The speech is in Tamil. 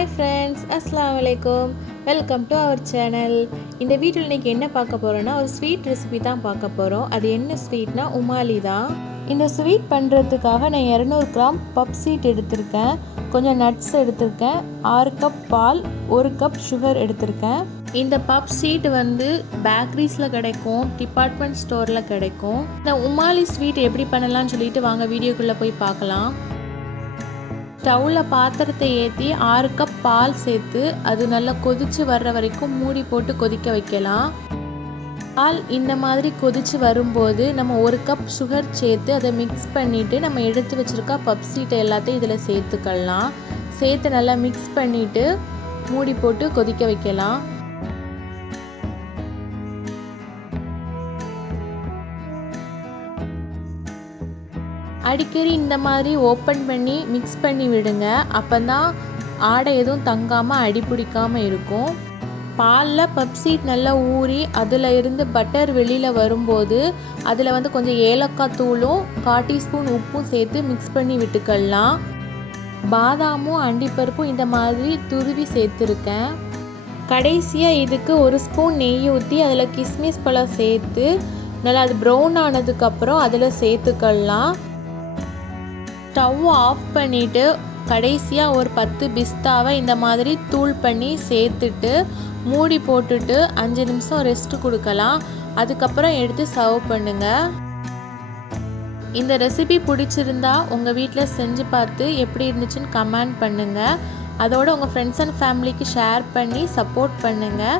ஹாய் ஃப்ரெண்ட்ஸ், அஸ்ஸலாமு அலைக்கும். Welcome to our channel. இந்த வீடியோவில் இன்றைக்கி என்ன பார்க்க போகிறோன்னா ஒரு ஸ்வீட் ரெசிபி தான் பார்க்க போகிறோம். அது என்ன ஸ்வீட்னா உமாலி தான். இந்த ஸ்வீட் பண்ணுறதுக்காக நான் 200 கிராம் பப் சீட் எடுத்திருக்கேன், கொஞ்சம் நட்ஸ் எடுத்திருக்கேன், 6 கப் பால், 1 கப் சுகர் எடுத்திருக்கேன். இந்த பப் சீட் பேக்கரிஸில் கிடைக்கும், டிபார்ட்மெண்ட் ஸ்டோரில் கிடைக்கும். இந்த உமாலி ஸ்வீட் எப்படி பண்ணலாம்னு சொல்லிட்டு வாங்க வீடியோக்குள்ளே போய் பார்க்கலாம். ஸ்டவ்வில் பாத்திரத்தை ஏற்றி 6 கப் பால் சேர்த்து அது நல்லா கொதித்து வர்ற வரைக்கும் மூடி போட்டு கொதிக்க வைக்கலாம். பால் இந்த மாதிரி கொதித்து வரும்போது நம்ம 1 கப் சுகர் சேர்த்து அதை மிக்ஸ் பண்ணிவிட்டு நம்ம எடுத்து வச்சுருக்க பப் சீட்டை எல்லாத்தையும் இதில் சேர்த்துக்கலாம். சேர்த்து நல்லா மிக்ஸ் பண்ணிவிட்டு மூடி போட்டு கொதிக்க வைக்கலாம். அடிக்கடி இந்த மாதிரி ஓப்பன் பண்ணி மிக்ஸ் பண்ணி விடுங்க. அப்போ தான் ஆடை எதுவும் தங்காமல் அடி பிடிக்காமல் இருக்கும். பாலில் பப் சீட் நல்லா ஊறி அதில் இருந்து பட்டர் வெளியில் வரும்போது அதில் கொஞ்சம் ஏலக்காய் தூளும் 1/4 டீஸ்பூன் உப்பும் சேர்த்து மிக்ஸ் பண்ணி விட்டுக்கலாம். பாதாமும் அண்டிப்பருப்பும் இந்த மாதிரி துருவி சேர்த்துருக்கேன். கடைசியாக இதுக்கு 1 ஸ்பூன் நெய் ஊற்றி அதில் கிஸ்மிஸ் பழம் சேர்த்து நல்லா அது ப்ரௌன் ஆனதுக்கப்புறம் அதில் சேர்த்துக்கலாம். ஸ்டவ் ஆஃப் பண்ணிவிட்டு கடைசியாக ஒரு 10 பிஸ்தாவை இந்த மாதிரி தூள் பண்ணி சேர்த்துட்டு மூடி போட்டுட்டு 5 நிமிஷம் ரெஸ்ட் கொடுக்கலாம். அதுக்கப்புறம் எடுத்து சர்வ் பண்ணுங்கள். இந்த ரெசிபி பிடிச்சிருந்தா உங்கள் வீட்டில் செஞ்சு பார்த்து எப்படி இருந்துச்சுன்னு கமெண்ட் பண்ணுங்கள். அதோடு உங்கள் ஃப்ரெண்ட்ஸ் அண்ட் ஃபேமிலிக்கு ஷேர் பண்ணி சப்போர்ட் பண்ணுங்கள்.